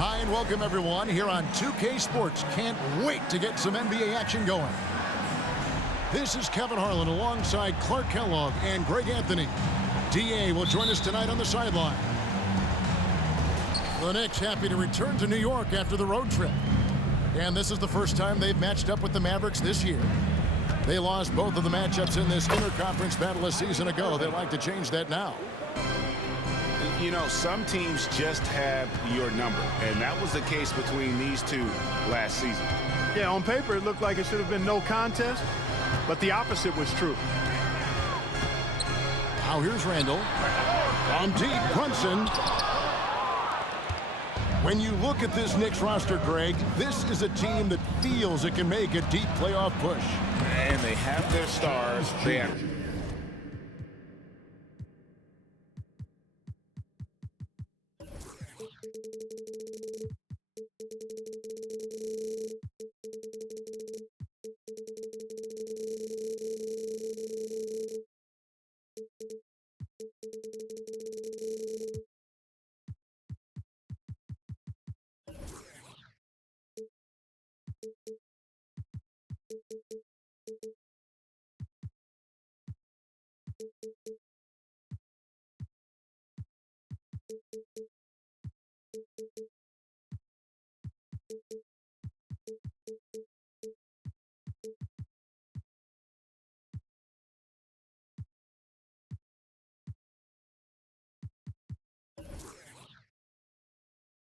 Hi and welcome everyone here on 2K Sports. Can't wait to get some NBA action going. This is Kevin Harlan alongside Clark Kellogg and Greg Anthony. DA will join us tonight on the sideline. The Knicks happy to return to New York after the road trip. And this is the first time they've matched up with the Mavericks this year. They lost both of the matchups in this interconference battle a season ago. They'd like to change that now. You know, some teams just have your number, and that was the case between these two last season. Yeah, on paper it looked like it should have been no contest, but the opposite was true. Now here's Randall. From deep, Brunson. When you look at this Knicks roster, Greg, this is a team that feels it can make a deep playoff push. And they have their stars there.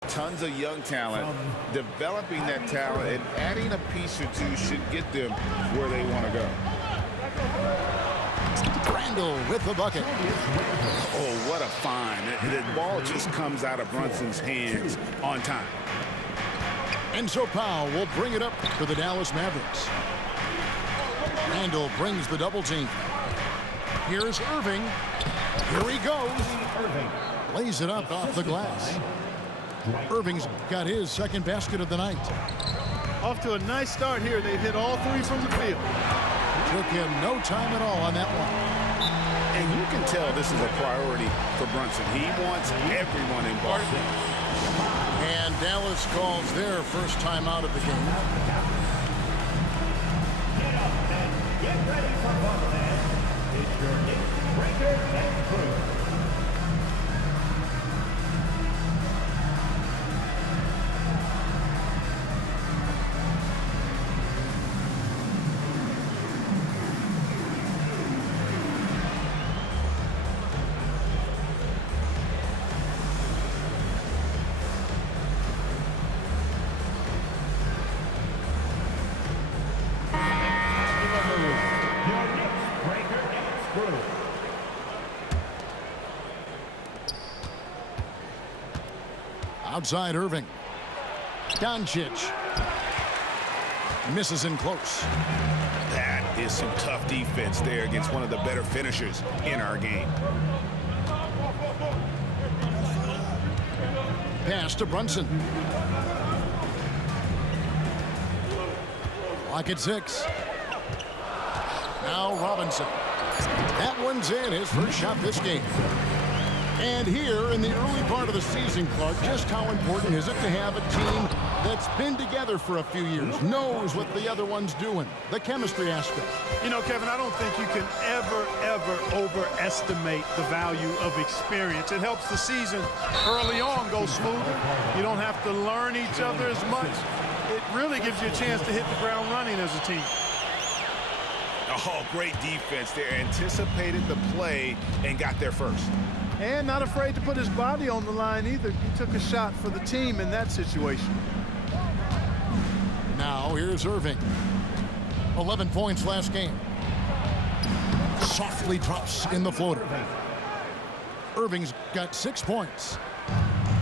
Tons of young talent. Developing that talent and adding a piece or two should get them where they want to go. Randall with the bucket. Oh, what a find. The ball just comes out of Brunson's hands on time. Enzo Powell will bring it up for the Dallas Mavericks. Randall brings the double team. Here's Irving. Here he goes. Lays it up off the glass. Irving's got his second basket of the night. Off to a nice start here. They've hit all three from the field. Took him no time at all on that one. And you can tell this is a priority for Brunson. He wants everyone involved. And Dallas calls their first time out of the game. Get up and get ready for Boston. It's your Knicks Breaker and Crew. Outside Irving. Doncic. Misses in close. That is some tough defense there against one of the better finishers in our game. Pass to Brunson. Clock at 6. Now Robinson. That one's in, his first shot this game. And here in the early part of the season, Clark, just how important is it to have a team that's been together for a few years, knows what the other one's doing, the chemistry aspect? You know, Kevin, I don't think you can ever overestimate the value of experience. It helps the season early on go smoother. You don't have to learn each other as much. It really gives you a chance to hit the ground running as a team. Oh, great defense there. Anticipated the play and got there first. And not afraid to put his body on the line either. He took a shot for the team in that situation. Now here's Irving. 11 points last game. Softly drops in the floater. Irving's got 6 points.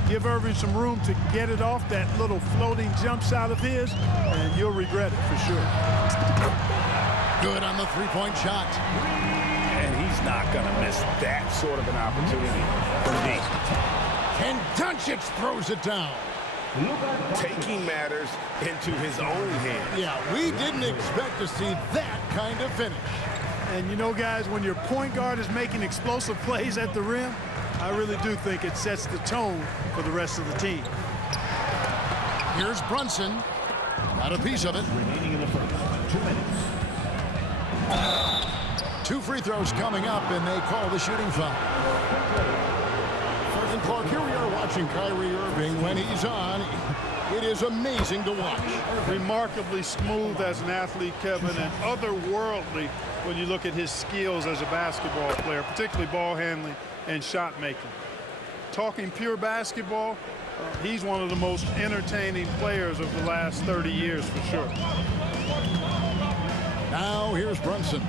Give Irving some room to get it off that little floating jump shot of his, and you'll regret it for sure. Good on the three-point shot. And he's not going to miss that sort of an opportunity for me. And Doncic throws it down. Taking matters into his own hands. Yeah, we didn't expect to see that kind of finish. And you know, guys, when your point guard is making explosive plays at the rim, I really do think it sets the tone for the rest of the team. Here's Brunson. Got a piece of it. Remaining in the first 2 minutes. 2 free throws coming up, and they call the shooting foul. And Clark, here we are watching Kyrie Irving. When he's on, it is amazing to watch. Remarkably smooth as an athlete, Kevin, and otherworldly when you look at his skills as a basketball player, particularly ball handling and shot making. Talking pure basketball, he's one of the most entertaining players of the last 30 years for sure. Now here's Brunson.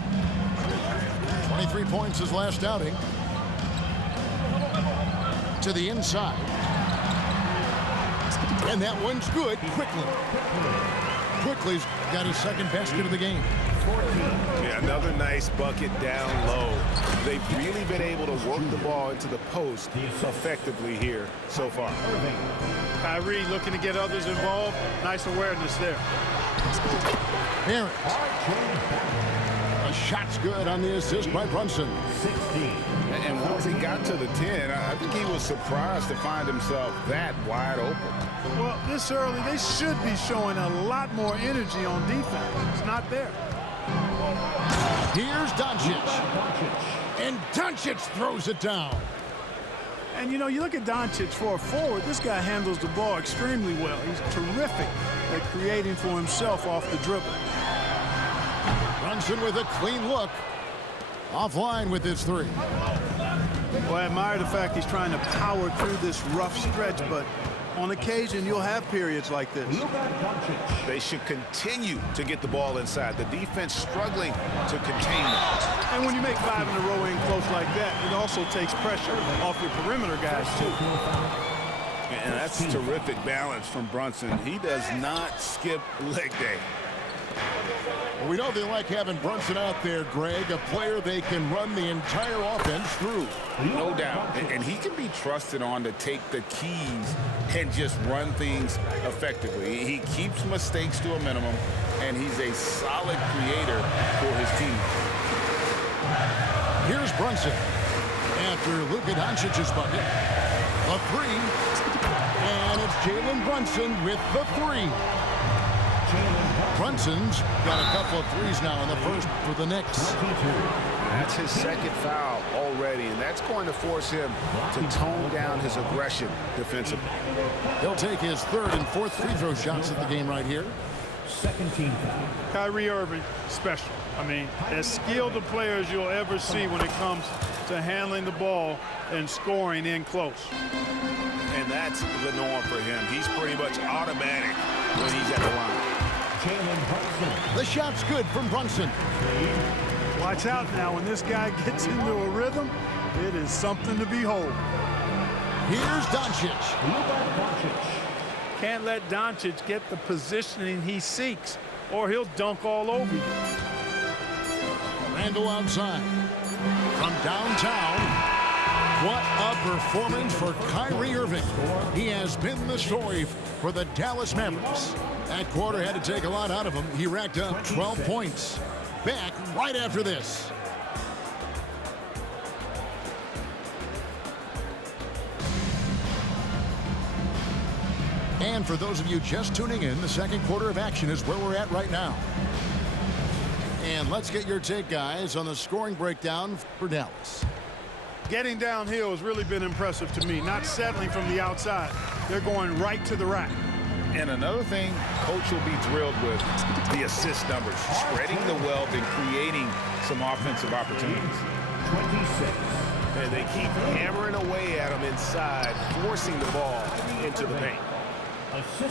23 points his last outing. To the inside. And that one's good. Quickly's got his second basket of the game. Yeah, another nice bucket down low. They've really been able to work the ball into the post effectively here so far. Kyrie looking to get others involved. Nice awareness there. Barrett. The shot's good on the assist by Brunson. 16. And once he got to the 10, I think he was surprised to find himself that wide open. Well, this early, they should be showing a lot more energy on defense. It's not there. Here's Doncic. And Doncic throws it down. And, you know, you look at Doncic for a forward, this guy handles the ball extremely well. He's terrific at creating for himself off the dribble. Brunson with a clean look. Offline with his 3. Well, I admire the fact he's trying to power through this rough stretch, but on occasion, you'll have periods like this. They should continue to get the ball inside. The defense struggling to contain them. And when you make 5 in a row in close like that, it also takes pressure off your perimeter guys, too. And that's terrific balance from Brunson. He does not skip leg day. We know they like having Brunson out there, Greg, a player they can run the entire offense through. No doubt. And he can be trusted on to take the keys and just run things effectively. He keeps mistakes to a minimum, and he's a solid creator for his team. Here's Brunson. After Luka Doncic's bucket, the 3. And it's Jalen Brunson with the 3. Brunson's got a couple of 3s now in the first for the Knicks. That's his second foul already, and that's going to force him to tone down his aggression defensively. He'll take his 3rd and 4th free throw shots of the game right here. Second team foul. Kyrie Irving, special. I mean, as skilled a player as you'll ever see when it comes to handling the ball and scoring in close. And that's the norm for him. He's pretty much automatic when he's at the line. The shot's good from Brunson. Watch out now. When this guy gets into a rhythm, it is something to behold. Here's Doncic. Can't let Doncic get the positioning he seeks, or he'll dunk all over you. Randle outside. From downtown. What a performance for Kyrie Irving. He has been the story for the Dallas Mavericks. That quarter had to take a lot out of him. He racked up 12 points. Back right after this. And for those of you just tuning in, the second quarter of action is where we're at right now. And let's get your take, guys, on the scoring breakdown for Dallas. Getting downhill has really been impressive to me. Not settling from the outside. They're going right to the rack. And another thing Coach will be thrilled with, the assist numbers, spreading the wealth and creating some offensive opportunities. 26. And they keep hammering away at them inside, forcing the ball into the paint.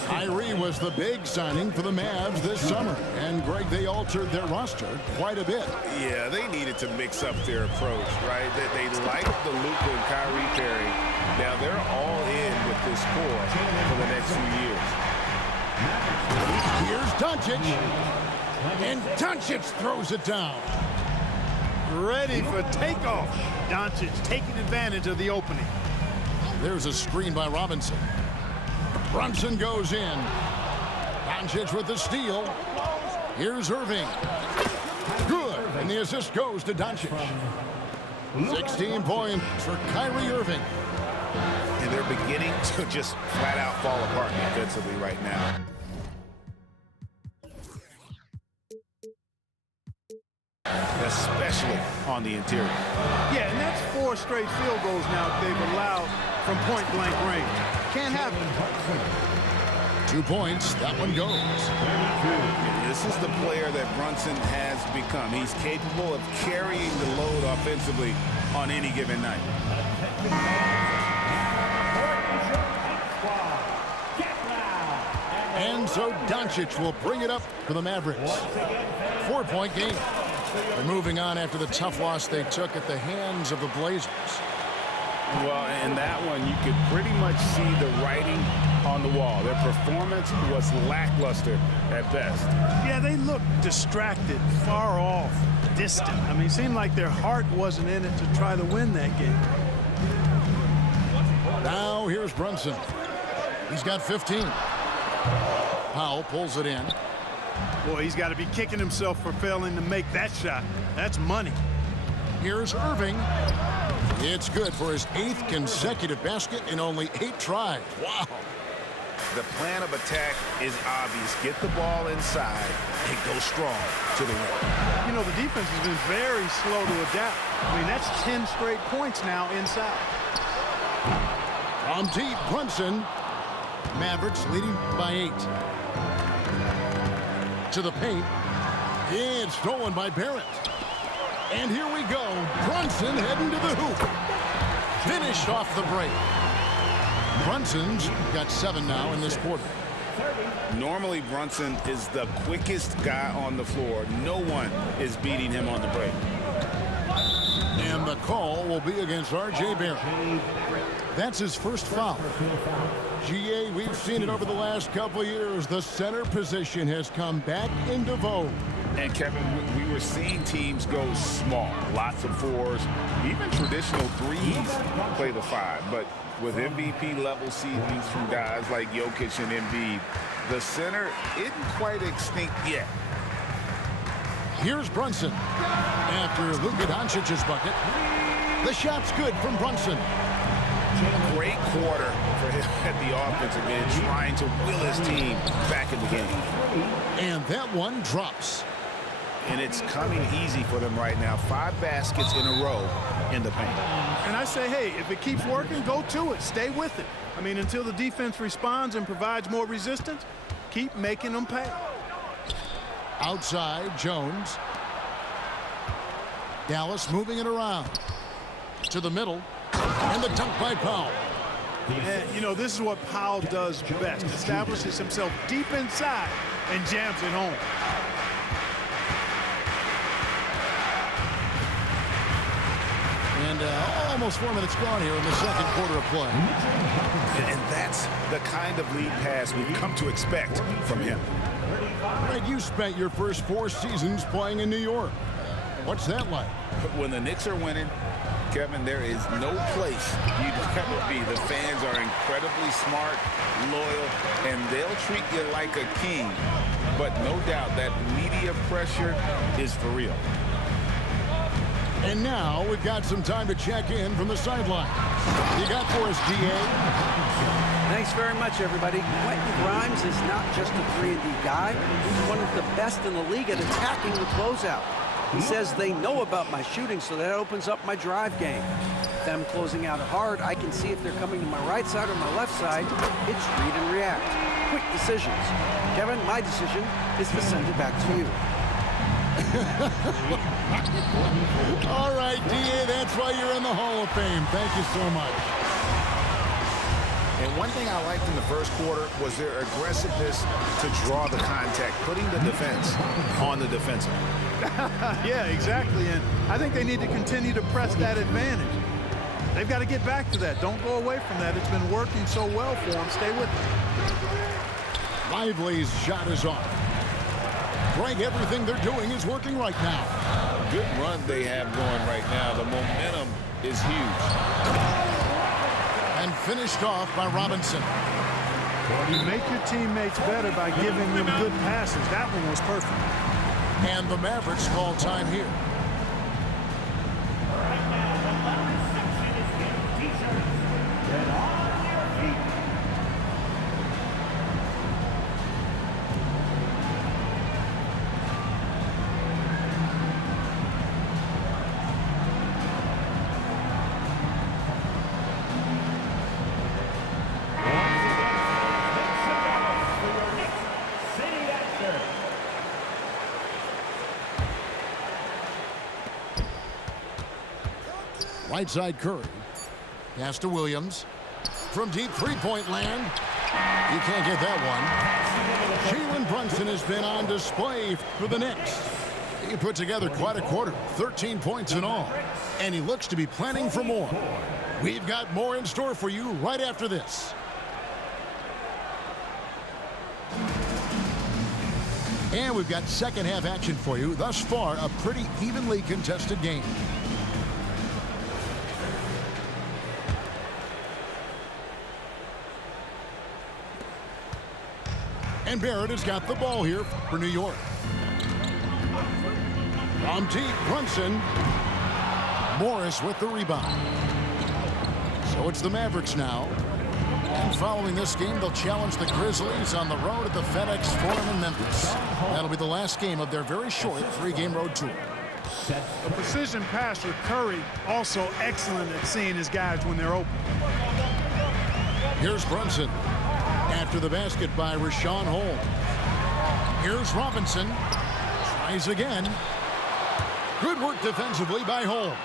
Kyrie was the big signing for the Mavs this summer. And, Greg, they altered their roster quite a bit. Yeah, they needed to mix up their approach, right? They liked the Luka and Kyrie pairing. Now they're all in with this core for the next few years. Here's Doncic. And Doncic throws it down. Ready for takeoff. Doncic taking advantage of the opening. There's a screen by Robinson. Brunson goes in. Doncic with the steal. Here's Irving. Good. And the assist goes to Doncic. 16 points for Kyrie Irving. And they're beginning to just flat out fall apart defensively right now. Especially on the interior. Yeah, and that's 4 straight field goals now they've allowed from point-blank range. Can't happen. 2 points. That one goes. This is the player that Brunson has become. He's capable of carrying the load offensively on any given night. And so Doncic will bring it up for the Mavericks. 4-point game. They're moving on after the tough loss they took at the hands of the Blazers. Well, in that one, you could pretty much see the writing on the wall. Their performance was lackluster at best. Yeah, they looked distracted, far off, distant. I mean, it seemed like their heart wasn't in it to try to win that game. Now here's Brunson. He's got 15. Powell pulls it in. Boy, he's got to be kicking himself for failing to make that shot. That's money. Here's Irving. It's good for his 8th consecutive basket in only 8 tries. Wow. The plan of attack is obvious. Get the ball inside and go strong to the rim. You know, the defense has been very slow to adapt. I mean, that's 10 straight points now inside. From deep, Brunson. Mavericks leading by 8. To the paint. It's stolen by Barrett. And here we go. Brunson heading to the hoop. Finished off the break. Brunson's got 7 now in this quarter. Normally, Brunson is the quickest guy on the floor. No one is beating him on the break. And the call will be against R.J. Barrett. That's his first foul. GA, we've seen it over the last couple of years. The center position has come back into vogue. And Kevin, we were seeing teams go small, lots of 4s, even traditional 3s play the 5. But with MVP level seasons from guys like Jokic and Embiid, the center isn't quite extinct yet. Here's Brunson. After Luka Doncic's bucket, the shot's good from Brunson. Great quarter for him at the offensive end, trying to will his team back in the game. And that one drops. And it's coming easy for them right now. 5 baskets in a row in the paint. And I say, hey, if it keeps working, go to it. Stay with it. I mean, until the defense responds and provides more resistance, keep making them pay. Outside, Jones. Dallas moving it around. To the middle. And the dunk by Powell. And, you know, this is what Powell does best. Establishes himself deep inside and jams it home. And almost 4 minutes gone here in the second quarter of play. And that's the kind of lead pass we've come to expect from him. Right, you spent your first 4 seasons playing in New York. What's that like? When the Knicks are winning, Kevin, there is no place you'd rather be. The fans are incredibly smart, loyal, and they'll treat you like a king. But no doubt that media pressure is for real. And now we've got some time to check in from the sideline. You got for us, DA? Thanks very much, everybody. Quentin Grimes is not just a 3-and-D guy. He's one of the best in the league at attacking the closeout. He says they know about my shooting, so that opens up my drive game. Them closing out hard, I can see if they're coming to my right side or my left side. It's read and react. Quick decisions. Kevin, my decision is to send it back to you. All right, DA, that's why you're in the Hall of Fame. Thank you so much. And one thing I liked in the first quarter was their aggressiveness to draw the contact, putting the defense on the defensive. Yeah, exactly. And I think they need to continue to press that advantage. They've got to get back to that. Don't go away from that. It's been working so well for them. Stay with it. Lively's shot is off. Greg, everything they're doing is working right now. Good run they have going right now. The momentum is huge. And finished off by Robinson. You make your teammates better by giving them good passes. That one was perfect. And the Mavericks call time here. Right side Curry. Pass to Williams. From deep three-point land. You can't get that one. Jalen Brunson has been on display for the Knicks. He put together quite a quarter, 13 points in all. And he looks to be planning for more. We've got more in store for you right after this. And we've got second half action for you. Thus far, a pretty evenly contested game. And Barrett has got the ball here for New York. From deep, Brunson. Morris with the rebound. So it's the Mavericks now. And following this game, they'll challenge the Grizzlies on the road at the FedEx Forum in Memphis. That'll be the last game of their very short three-game road tour. A precision passer, Curry, also excellent at seeing his guys when they're open. Here's Brunson. After the basket by Richaun Holmes. Here's Robinson. Tries again. Good work defensively by Holmes.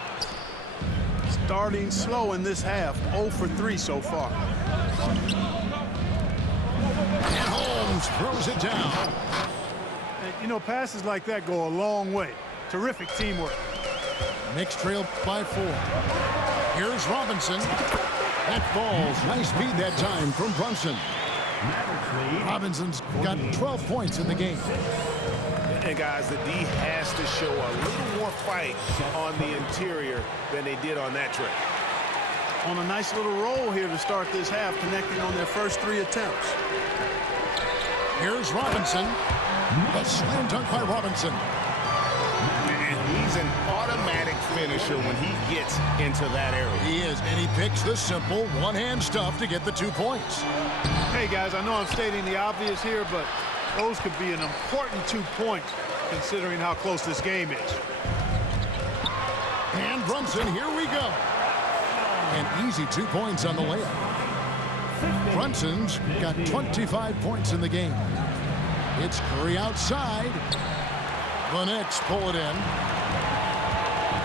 Starting slow in this half, 0 for 3 so far. And Holmes throws it down. And, you know, passes like that go a long way. Terrific teamwork. Knicks trail by 4. Here's Robinson. That falls. Nice speed that time from Brunson. Robinson's got 12 points in the game. And guys, the D has to show a little more fight on the interior than they did on that trip. On a nice little roll here to start this half, connecting on their first 3 attempts. Here's Robinson. A slam dunk by Robinson. And he's an automatic finisher when he gets into that area. He is, and he picks the simple one-hand stuff to get the 2 points. Hey, guys, I know I'm stating the obvious here, but those could be an important 2 points considering how close this game is. And Brunson, here we go. An easy 2 points on the layup. Brunson's got 25 points in the game. It's Curry outside. The Knicks pull it in.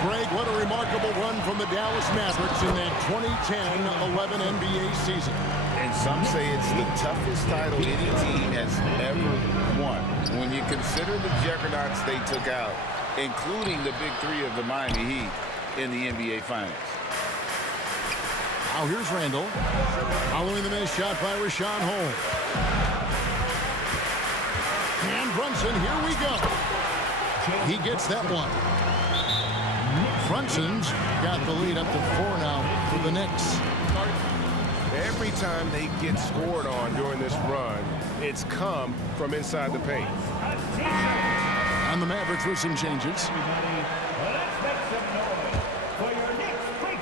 Greg, what a remarkable run from the Dallas Mavericks in that 2010-11 NBA season. And some say it's the toughest title any team has ever won. When you consider the juggernauts they took out, including the big 3 of the Miami Heat in the NBA Finals. Now here's Randall. Following the missed shot by Richaun Holmes. And Brunson, here we go. He gets that one. Brunson's got the lead up to 4 now for the Knicks. Every time they get scored on during this run, it's come from inside the paint. And the Mavericks with some changes.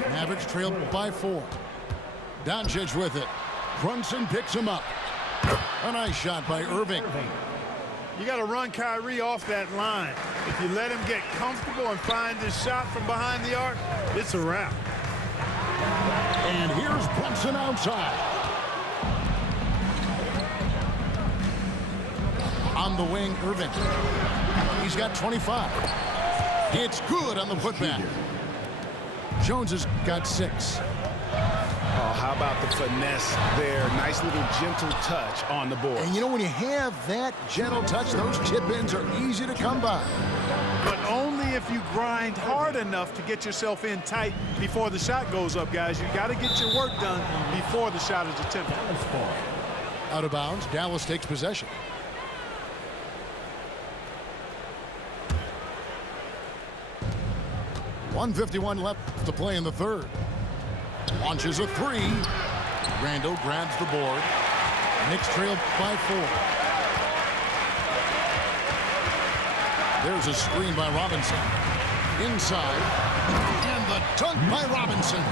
Mavericks trail by 4. Doncic with it. Brunson picks him up. A nice shot by Irving. You got to run Kyrie off that line. If you let him get comfortable and find this shot from behind the arc, it's a wrap. And here's Brunson outside. On the wing, Irving. He's got 25. It's good on the putback. Jones has got 6. Oh, how about the finesse there? Nice little gentle touch on the board. And you know, when you have that gentle touch, those chip-ins are easy to come by. But only if you grind hard enough to get yourself in tight before the shot goes up, guys. You got to get your work done before the shot is attempted. Out of bounds, Dallas takes possession. .151 left to play in the third. Launches a 3. Randall grabs the board. Knicks trail by 4. There's a screen by Robinson. Inside. And the dunk by Robinson.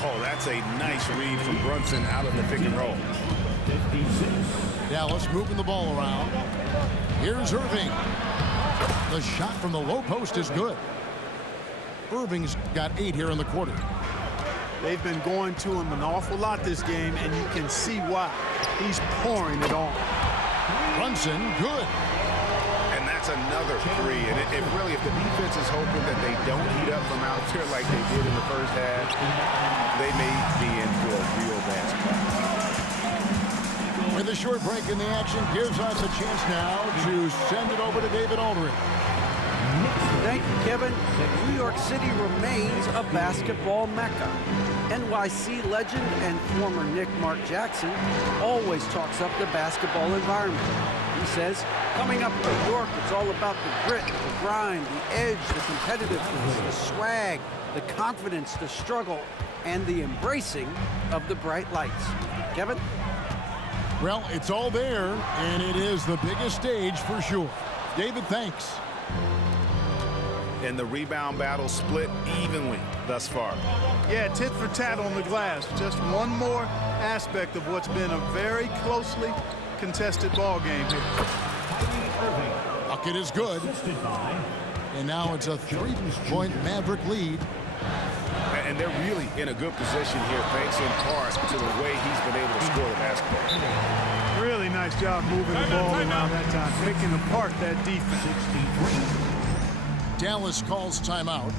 Oh, that's a nice read from Brunson out of the pick and roll. Dallas moving the ball around. Here's Irving. The shot from the low post is good. Irving's got 8 here in the quarter. They've been going to him an awful lot this game, and you can see why. He's pouring it on. Brunson, good. And that's That's another three. And it really, if the defense is hoping that they don't heat up from out there like they did in the first half, they may be in for a real bad spot. With a short break in the action, gives us a chance now to send it over to David Aldridge. Thank you, Kevin. New York City remains a basketball mecca. NYC legend and former Knick Mark Jackson always talks up the basketball environment. He says, coming up in New York, it's all about the grit, the grind, the edge, the competitiveness, the swag, the confidence, the struggle, and the embracing of the bright lights. Kevin? Well, it's all there, and it is the biggest stage for sure. David, thanks. And the rebound battle split evenly thus far. Yeah, tit for tat on the glass. Just one more aspect of what's been a very closely contested ball game here. Bucket is good. And now it's a 3-point Maverick lead. And they're really in a good position here, thanks in part to the way he's been able to score the basketball. Really nice job moving the ball around that time, picking apart that defense. Dallas calls timeout.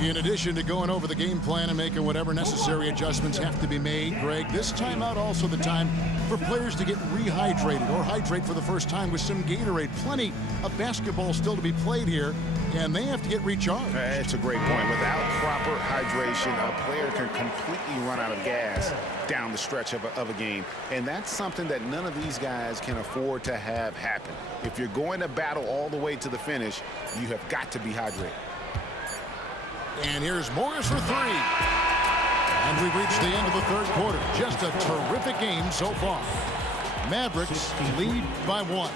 In addition to going over the game plan and making whatever necessary adjustments have to be made, Greg, this timeout also the time for players to get rehydrated or hydrate for the first time with some Gatorade. Plenty of basketball still to be played here, and they have to get recharged. That's a great point. Without proper hydration, a player can completely run out of gas down the stretch of a game. And that's something that none of these guys can afford to have happen. If you're going to battle all the way to the finish, you have got to be hydrated. And here's Morris for three. And we've reached the end of the third quarter. Just a terrific game so far. Mavericks lead by 1.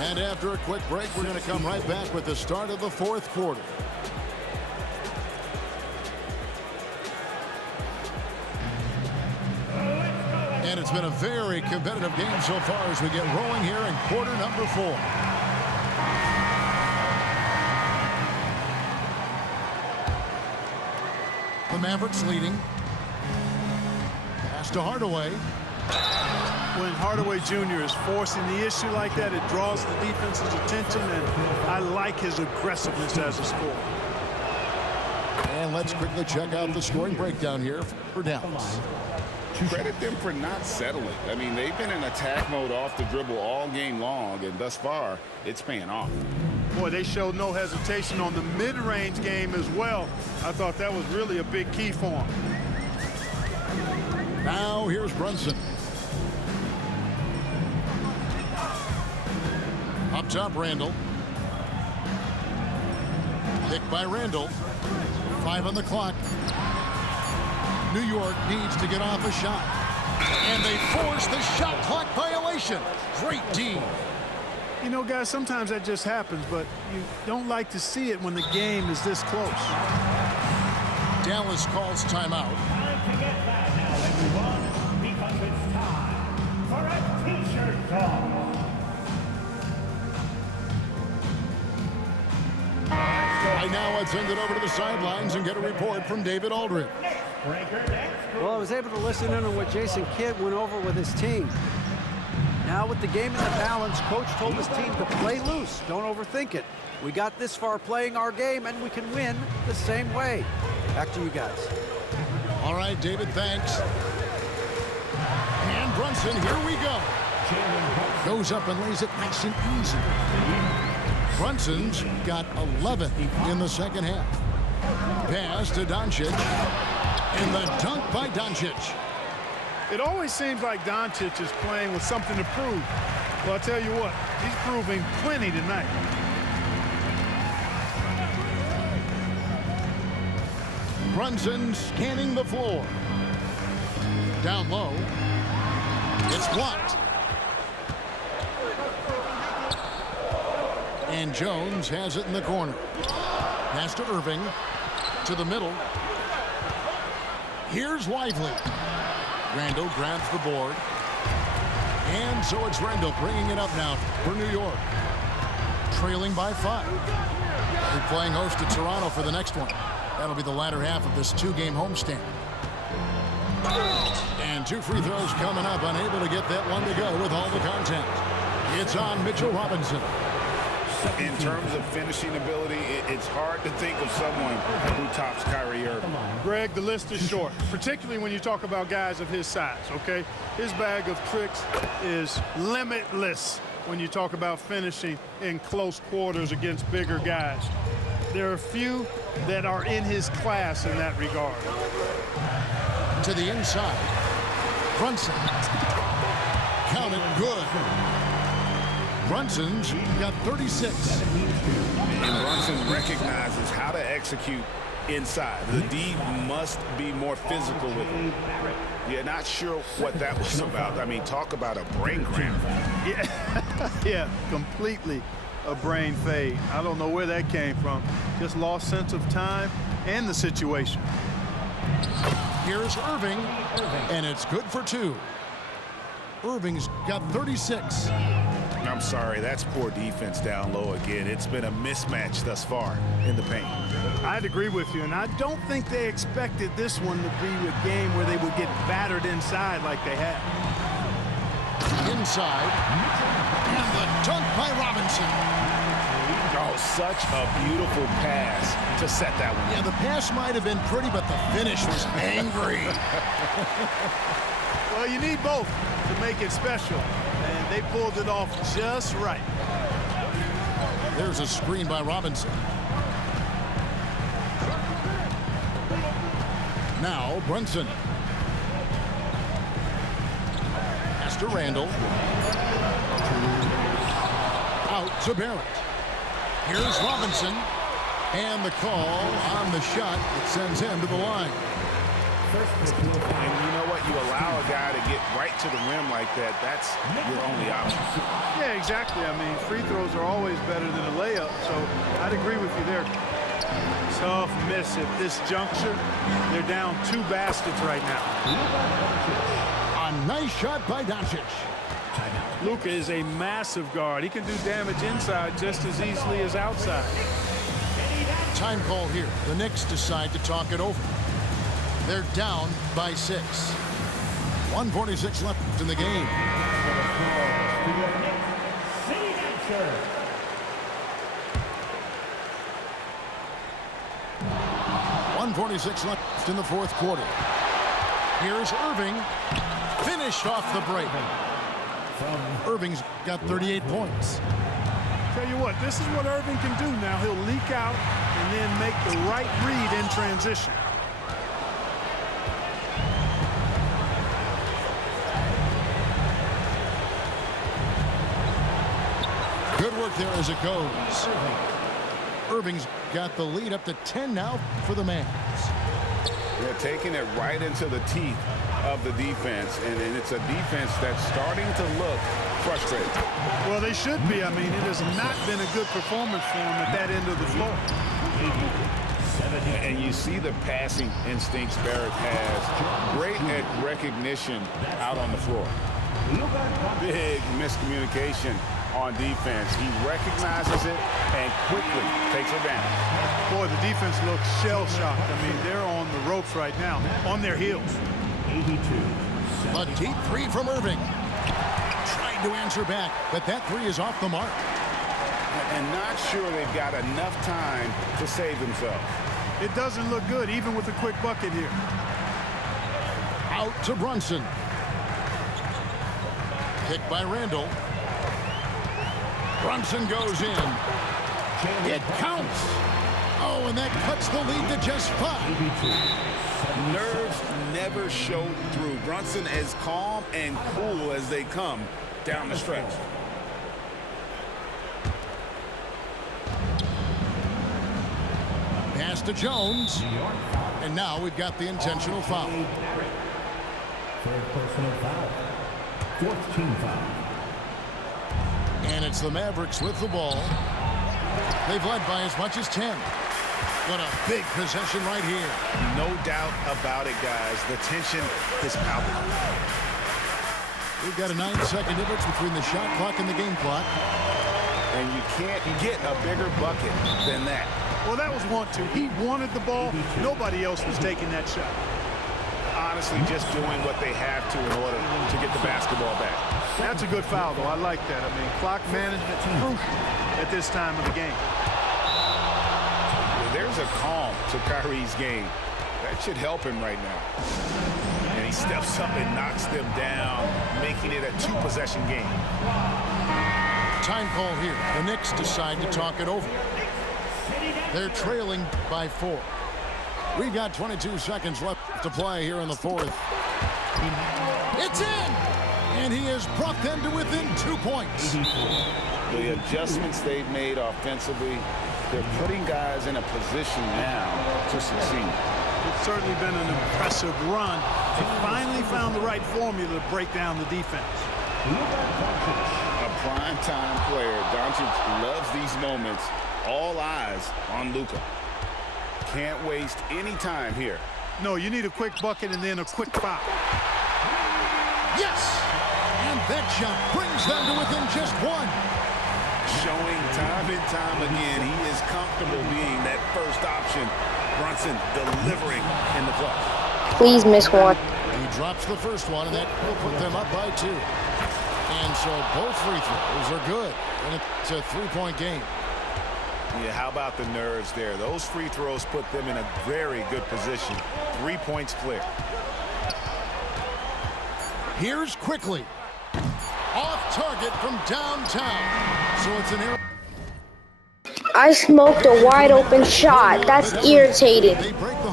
And after a quick break, we're going to come right back with the start of the fourth quarter. And it's been a very competitive game so far as we get rolling here in quarter number 4. The Mavericks leading. Pass to Hardaway. When Hardaway Jr. is forcing the issue like that, it draws the defense's attention, and I like his aggressiveness as a scorer. And let's quickly check out the scoring breakdown here for Dallas. Credit them for not settling. I mean, they've been in attack mode off the dribble all game long, and thus far, it's paying off. Boy, they showed no hesitation on the mid-range game as well. I thought that was really a big key for them. Now here's Brunson. Up top, Randall. Picked by Randall. 5 on the clock. New York needs to get off a shot. And they force the shot clock violation. Great D. You know, guys, sometimes that just happens, but you don't like to see it when the game is this close. Dallas calls timeout. Time to get back now, everyone, because it's time for a t-shirt toss. Right now, let's send it over to the sidelines and get a report from David Aldridge. Well, I was able to listen in on what Jason Kidd went over with his team. Now with the game in the balance, coach told his team to play loose. Don't overthink it. We got this far playing our game, and we can win the same way. Back to you guys. All right, David, thanks. And Brunson, here we go. Goes up and lays it nice and easy. Brunson's got 11 in the second half. Pass to Doncic. And the dunk by Doncic. It always seems like Doncic is playing with something to prove. Well, I'll tell you what, he's proving plenty tonight. Brunson scanning the floor. Down low. It's blocked. And Jones has it in the corner. Pass to Irving. To the middle. Here's Lively. Randall grabs the board. And so it's Randall bringing it up now for New York. Trailing by 5. They're playing host to Toronto for the next one. That'll be the latter half of this 2-game homestand. And 2 free throws coming up. Unable to get that one to go with all the contact. It's on Mitchell Robinson. In terms of finishing ability, it's hard to think of someone who tops Kyrie Irving. Greg, the list is short, particularly when you talk about guys of his size, okay? His bag of tricks is limitless when you talk about finishing in close quarters against bigger guys. There are few that are in his class in that regard. To the inside. Brunson. Count it good. Brunson's got 36. And Brunson recognizes how to execute inside. The D must be more physical with him. You're not sure what that was about. I mean, talk about a brain cramp. Yeah, completely a brain fade. I don't know where that came from. Just lost sense of time and the situation. Here's Irving, and it's good for 2. Irving's got 36. I'm sorry, that's poor defense down low again. It's been a mismatch thus far in the paint. I'd agree with you, and I don't think they expected this one to be a game where they would get battered inside like they have. Inside, and the dunk by Robinson. Oh, such a beautiful pass to set that one. Yeah, the pass might have been pretty, but the finish was angry. Well, you need both to make it special, and they pulled it off just right. There's a screen by Robinson. Now Brunson. Pass to Randall. Out to Barrett. Here's Robinson. And the call on the shot that sends him to the line. And you know what? You allow a guy to get right to the rim like that, that's your only option. Yeah, exactly. I mean, free throws are always better than a layup, so I'd agree with you there. Tough miss at this juncture. They're down 2 baskets right now. A nice shot by Doncic. Luka is a massive guard. He can do damage inside just as easily as outside. Time call here. The Knicks decide to talk it over. They're down by 6. 1:46 left in the game. 1:46 left in the 4th quarter. Here's Irving. Finished off the break. Irving's got 38 points. Tell you what, this is what Irving can do now. He'll leak out and then make the right read in transition. Good work there as it goes. Irving's got the lead up to 10 now for the Mavs. They're taking it right into the teeth of the defense, and it's a defense that's starting to look frustrated. Well, they should be. I mean, it has not been a good performance for them at that end of the floor. And you see the passing instincts Barrett has. Great at recognition out on the floor. Big miscommunication on defense. He recognizes it and quickly takes advantage. Boy, the defense looks shell-shocked. I mean, they're on the ropes right now, on their heels. A deep 3 from Irving. Tried to answer back, but that 3 is off the mark. And not sure they've got enough time to save themselves. It doesn't look good, even with a quick bucket here. Out to Brunson. Picked by Randall. Brunson goes in. It counts. Oh, and that cuts the lead to just 5. Nerves never show through. Brunson as calm and cool as they come down the stretch. Pass to Jones. And now we've got the intentional foul. Third personal foul. 4th team foul. And it's the Mavericks with the ball. They've led by as much as 10. What a big possession right here. No doubt about it, guys. The tension is palpable. We've got a 9-second difference between the shot clock and the game clock. And you can't get a bigger bucket than that. Well, that was want to. He wanted the ball. Nobody else was taking that shot. honestly just doing what they have to in order to get the basketball back. That's a good foul, though. I like that. I mean, clock management is crucial at this time of the game. There's a calm to Kyrie's game. That should help him right now. And he steps up and knocks them down, making it a two-possession game. Time call here. The Knicks decide to talk it over. They're trailing by 4. We've got 22 seconds left to play here in the fourth. It's in! And he has brought them to within 2 points. The adjustments they've made offensively, they're putting guys in a position now to succeed. It's certainly been an impressive run. They finally found the right formula to break down the defense. A prime-time player, Doncic loves these moments. All eyes on Luka. Can't waste any time here. No, you need a quick bucket and then a quick foul. Yes! And that shot brings them to within just 1. Showing time and time again he is comfortable being that first option. Brunson delivering in the clutch. Please miss one. He drops the first one, and that will put them up by 2. And so both free throws are good. And it's a 3-point game. Yeah, how about the nerves there? Those free throws put them in a very good position. 3 points clear. Here's Quickly. Off target from downtown. So it's an error. I smoked a wide open shot. That's irritating. They break the